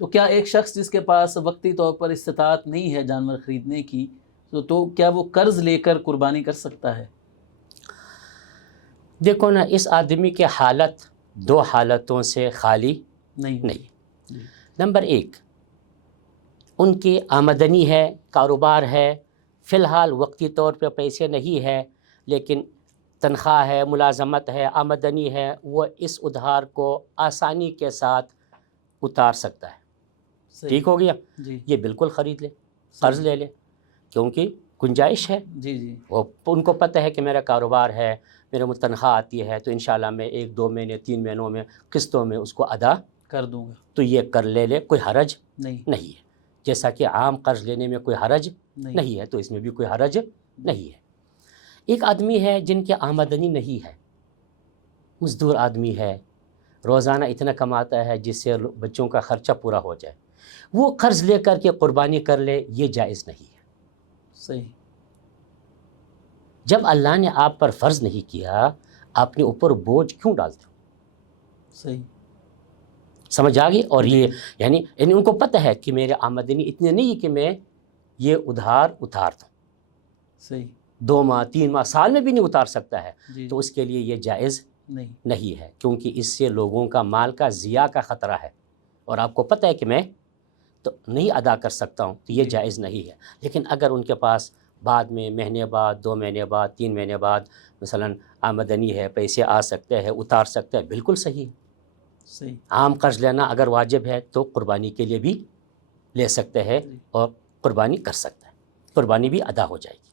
تو کیا ایک شخص جس کے پاس وقتی طور پر استطاعت نہیں ہے جانور خریدنے کی تو کیا وہ قرض لے کر قربانی کر سکتا ہے؟ دیکھو نا، اس آدمی کی حالت دو حالتوں سے خالی نہیں نہیں۔ نمبر ایک، ان کی آمدنی ہے، کاروبار ہے، فی الحال وقتی طور پہ پیسے نہیں ہے، لیکن تنخواہ ہے، ملازمت ہے، آمدنی ہے، وہ اس ادھار کو آسانی کے ساتھ اتار سکتا ہے۔ صحیح۔ ٹھیک ہو گیا؟ جی یہ بالکل خرید لے، قرض لے لے، کیونکہ گنجائش ہے۔ جی ان کو پتہ ہے کہ میرا کاروبار ہے، میرے مجھ تنخواہ آتی ہے، تو انشاءاللہ میں 1 2 مہینے 3 مہینوں میں قسطوں میں اس کو ادا کر دوں گا، تو یہ کر لے، کوئی حرج نہیں ہے۔ جیسا کہ عام قرض لینے میں کوئی حرج نہیں ہے، تو اس میں بھی کوئی حرج نہیں ہے۔ ایک آدمی ہے جن کی آمدنی نہیں ہے، مزدور آدمی ہے، روزانہ اتنا کماتا ہے جس سے بچوں کا خرچہ پورا ہو جائے، وہ قرض لے کر کے قربانی کر لے، یہ جائز نہیں ہے۔ صحیح۔ جب اللہ نے آپ پر فرض نہیں کیا، آپ نے اوپر بوجھ کیوں ڈالتے ہو؟ صحیح، سمجھ آ گئی؟ اور یہ یعنی ان کو پتہ ہے کہ میرے آمدنی اتنے نہیں کہ میں یہ ادھار اتار دوں۔ صحیح، 2 ماہ 3 ماہ سال میں بھی نہیں اتار سکتا ہے، جی تو اس کے لیے یہ جائز نہیں نہیں ہے، کیونکہ اس سے لوگوں کا مال کا ضیاع کا خطرہ ہے، اور آپ کو پتہ ہے کہ میں تو نہیں ادا کر سکتا ہوں، تو یہ جائز نہیں ہے۔ لیکن اگر ان کے پاس بعد میں مہینے بعد 2 مہینے بعد 3 مہینے بعد مثلا آمدنی ہے، پیسے آ سکتے ہیں، اتار سکتے ہیں، بالکل صحیح ہے۔ صحیح، عام قرض لینا اگر واجب ہے تو قربانی کے لیے بھی لے سکتے ہیں اور قربانی کر سکتے ہیں، قربانی بھی ادا ہو جائے گی۔